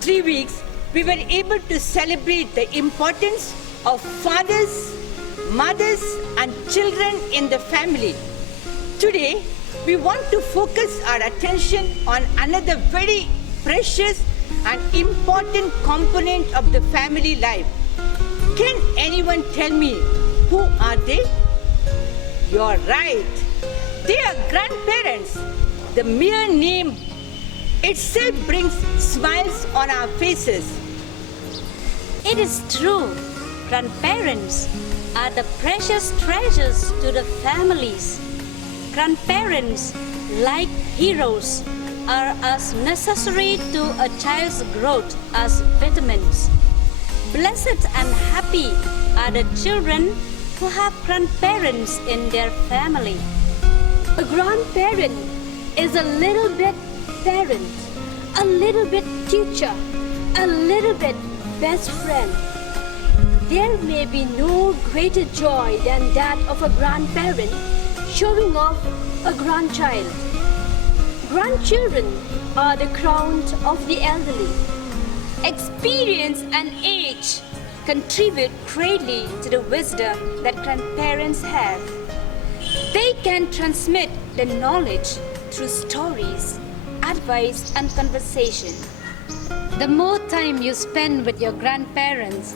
3 weeks, we were able to celebrate the importance of fathers, mothers, and children in the family. Today, we want to focus our attention on another very precious and important component of the family life. Can anyone tell me who are they? You're right. They are grandparents. The mere name itself brings smiles on our faces. It is true. Grandparents are the precious treasures to the families. Grandparents, like heroes, are as necessary to a child's growth as vitamins. Blessed and happy are the children who have grandparents in their family. A grandparent is a little bit parent, a little bit teacher, a little bit best friend. There may be no greater joy than that of a grandparent showing off a grandchild. Grandchildren are the crown of the elderly. Experience and age contribute greatly to the wisdom that grandparents have. They can transmit the knowledge through stories, advice, and conversation. The more time you spend with your grandparents,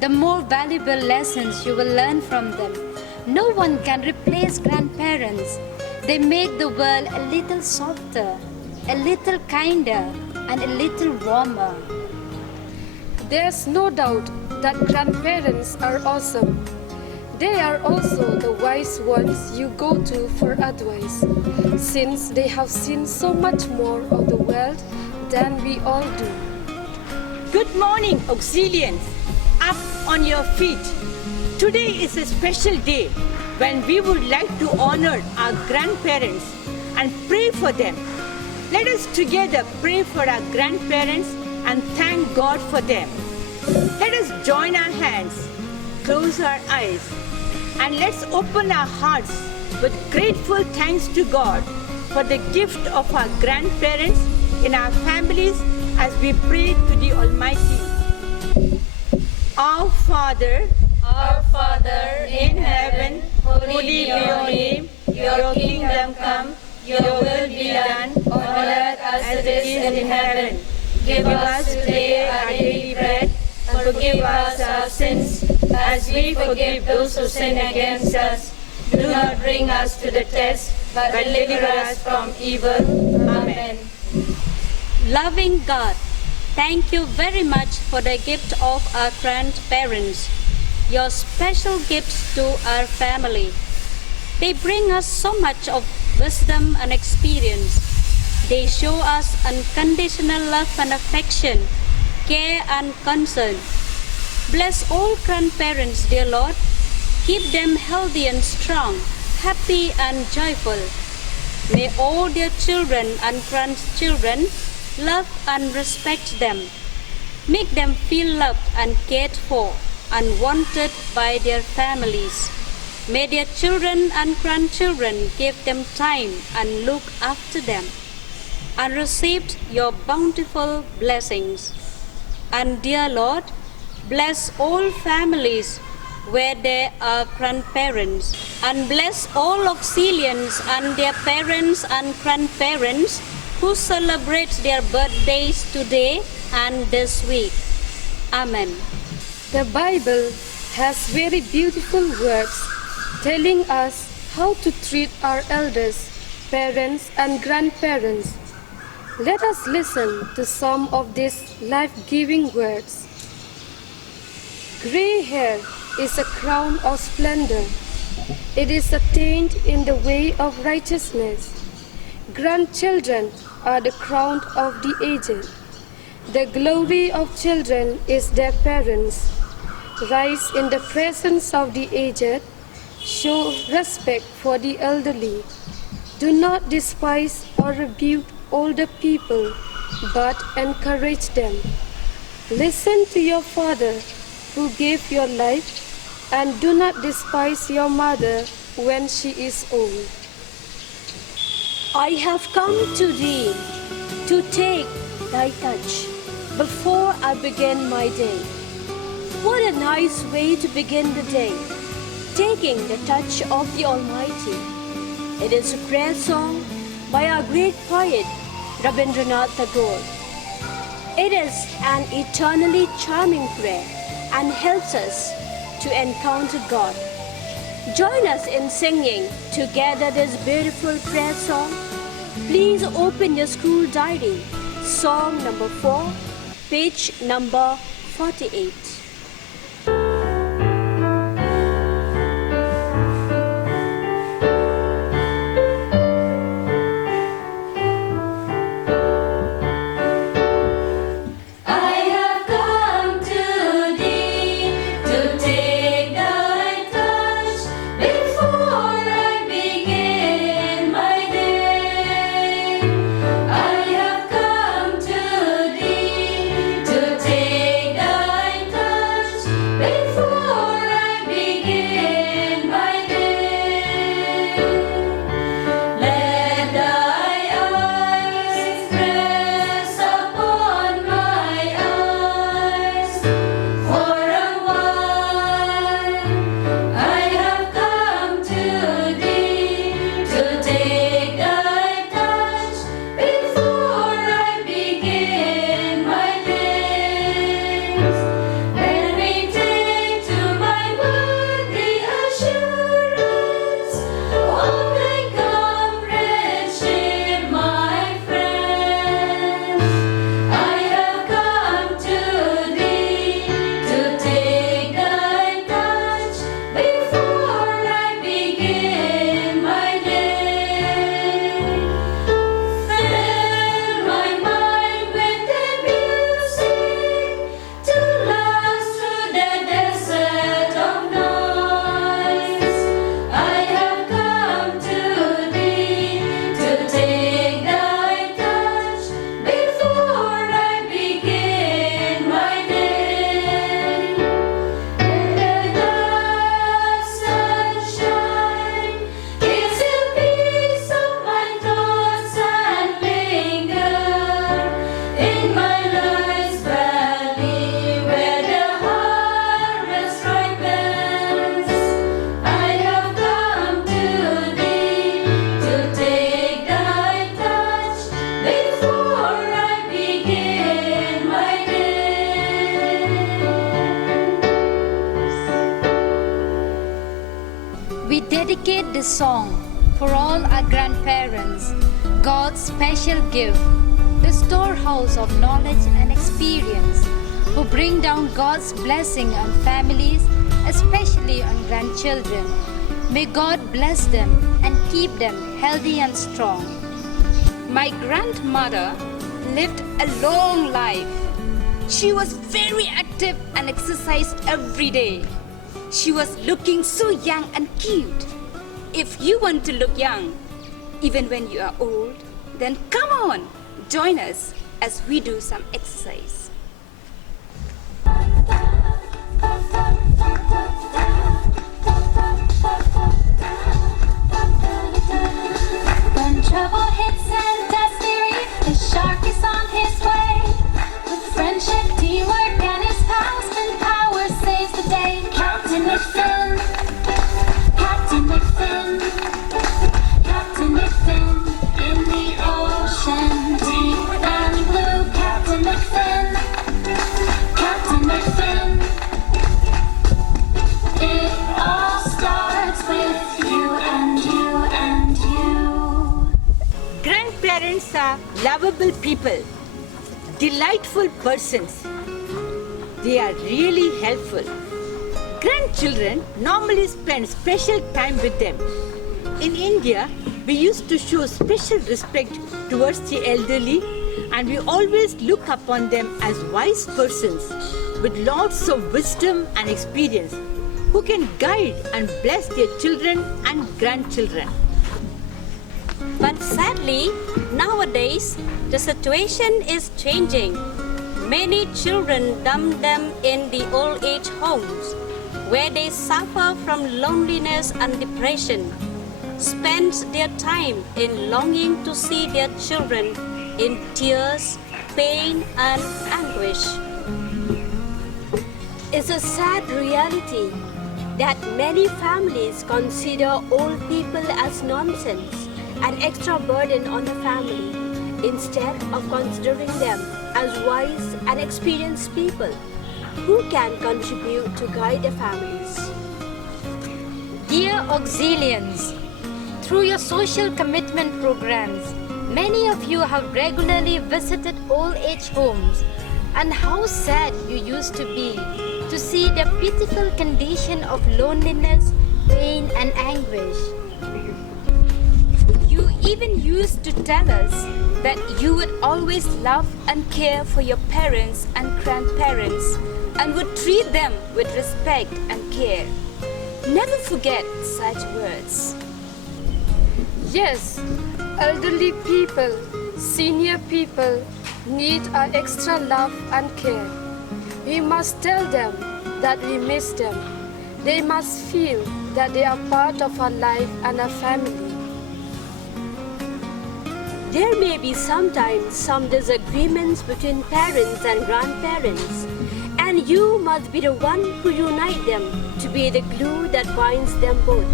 the more valuable lessons you will learn from them. No one can replace grandparents. They make the world a little softer, a little kinder, and a little warmer. There's no doubt that grandparents are awesome. They are also the wise ones you go to for advice, since they have seen so much more of the world than we all do. Good morning, Auxilians. Up on your feet. Today is a special day when we would like to honor our grandparents and pray for them. Let us together pray for our grandparents and thank God for them. Let us join our hands, close our eyes, and let's open our hearts with grateful thanks to God for the gift of our grandparents in our families as we pray to the Almighty. Our Father, in heaven, holy be your name. Your kingdom come, your will be done on earth as it is in heaven. Give us today our daily bread. Forgive us our sins as we forgive those who sin against us. Do not bring us to the test, but deliver us from evil. Amen. Loving God, thank you very much for the gift of our grandparents, your special gifts to our family. They bring us so much of wisdom and experience. They show us unconditional love and affection, care and concern. Bless all grandparents, dear Lord. Keep them healthy and strong, happy and joyful. May all their children and grandchildren love and respect them. Make them feel loved and cared for and wanted by their families. May their children and grandchildren give them time and look after them, and receive your bountiful blessings. And dear Lord, bless all families where there are grandparents, and bless all auxilians and their parents and grandparents who celebrate their birthdays today and this week. Amen. The Bible has very beautiful words telling us how to treat our elders, parents, and grandparents. Let us listen to some of these life-giving words. Gray hair is a crown of splendor. It is attained in the way of righteousness. Grandchildren are the crown of the aged. The glory of children is their parents. Rise in the presence of the aged. Show respect for the elderly. Do not despise or rebuke older people, but encourage them. Listen to your father who gave your life, and do not despise your mother when she is old. I have come to thee to take thy touch. before I begin my day. What a nice way to begin the day, taking the touch of the Almighty. It is a prayer song by our great poet Rabindranath Tagore. It is an eternally charming prayer and helps us to encounter God. Join us in singing together this beautiful prayer song. Please open your school diary, song number 4, page number 48. We dedicate this song for all our grandparents, God's special gift, the storehouse of knowledge and experience, who bring down God's blessing on families, especially on grandchildren. May God bless them and keep them healthy and strong. My grandmother lived a long life. She was very active and exercised every day. She was looking so young and cute. If you want to look young, even when you are old, then come on, join us as we do some exercise. When trouble hits and tests theory, the shark is on his way. With friendship, teamwork, and his pals, and power saves the day. Captain McFinn, Captain McFinn, Captain McFinn, in the ocean, deep and blue. Captain McFinn, Captain McFinn. It all starts with you and you and you. Grandparents are lovable people, delightful persons. They are really helpful. Grandchildren normally spend special time with them. In India, we used to show special respect towards the elderly, and we always look upon them as wise persons with lots of wisdom and experience who can guide and bless their children and grandchildren. But sadly, nowadays, the situation is changing. Many children dump them in the old age homes, where they suffer from loneliness and depression, spend their time in longing to see their children in tears, pain and anguish. It's a sad reality that many families consider old people as nonsense, an extra burden on the family, instead of considering them as wise and experienced people who can contribute to guide their families. Dear Auxilians, through your social commitment programs, many of you have regularly visited old age homes, and how sad you used to be to see the pitiful condition of loneliness, pain, and anguish. You even used to tell us that you would always love and care for your parents and grandparents and would treat them with respect and care. Never forget such words. Yes, elderly people, senior people need our extra love and care. We must tell them that we miss them. They must feel that they are part of our life and our family. There may be sometimes some disagreements between parents and grandparents, and you must be the one who unite them to be the glue that binds them both.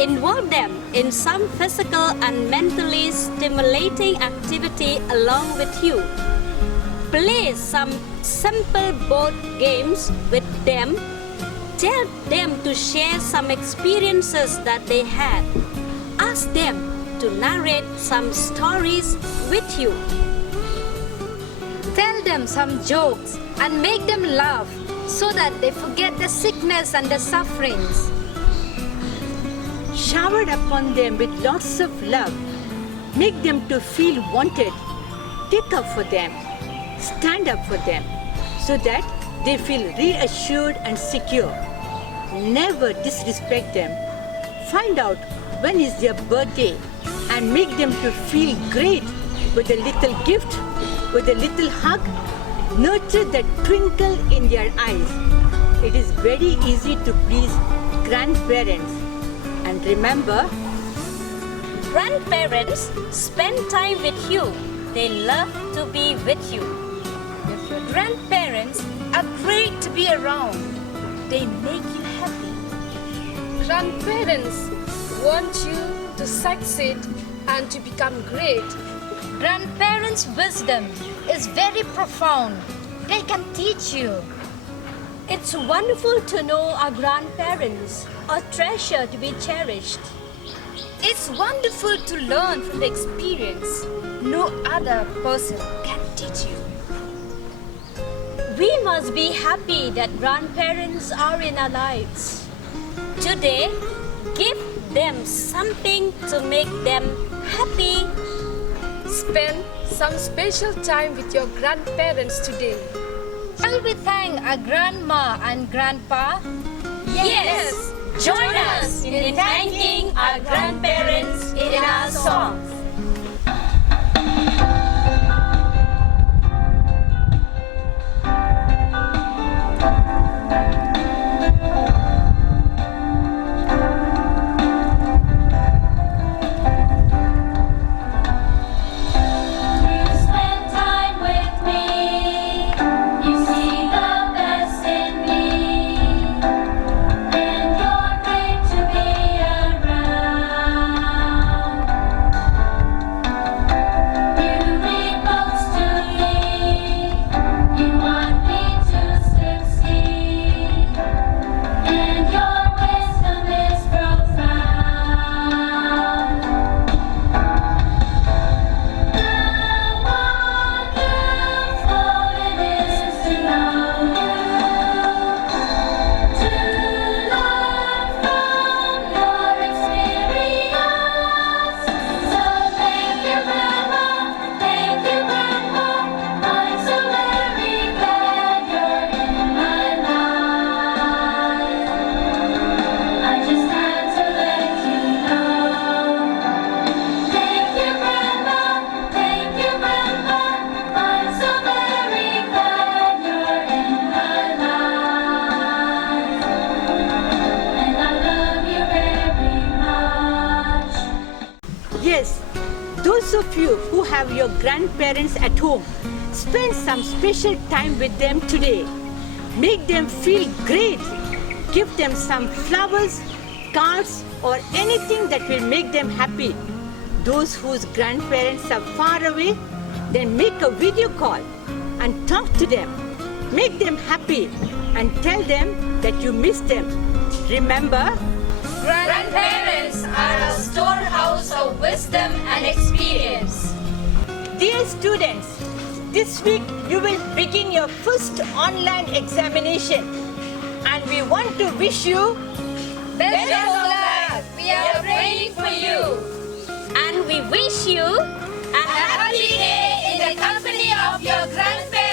Involve them in some physical and mentally stimulating activity along with you. Play some simple board games with them. Tell them to share some experiences that they had. Ask them to narrate some stories with you. Tell them some jokes and make them laugh so that they forget the sickness and the sufferings. Shower upon them with lots of love. Make them to feel wanted. Take up for them. Stand up for them so that they feel reassured and secure. Never disrespect them. Find out when is their birthday and make them to feel great with a little gift, with a little hug. Nurture that twinkle in their eyes. It is very easy to please grandparents. And remember, Grandparents spend time with you. They love to be with you. Grandparents are great to be around. They make you happy. Grandparents want you to succeed and to become great. Grandparents' wisdom is very profound. They can teach you. It's wonderful to know our grandparents, a treasure to be cherished. It's wonderful to learn from the experience no other person can teach you. We must be happy that grandparents are in our lives. Today, give them something to make them happy. Spend some special time with your grandparents today. Shall we thank our grandma and grandpa? Yes, join us in thanking our grandparents in our songs. You spend time with me. You see the best in me. And you're great to be around. those of you who have your grandparents at home, spend some special time with them today. Make them feel great. Give them some flowers, cards, or anything that will make them happy. Those whose grandparents are far away, then make a video call and talk to them. Make them happy and tell them that you miss them. Remember, Grandparents are a storehouse of wisdom and experience. dear students, this week you will begin your first online examination, and we want to wish you Best of luck. We are praying for you. And we wish you A happy day in the company of your grandparents.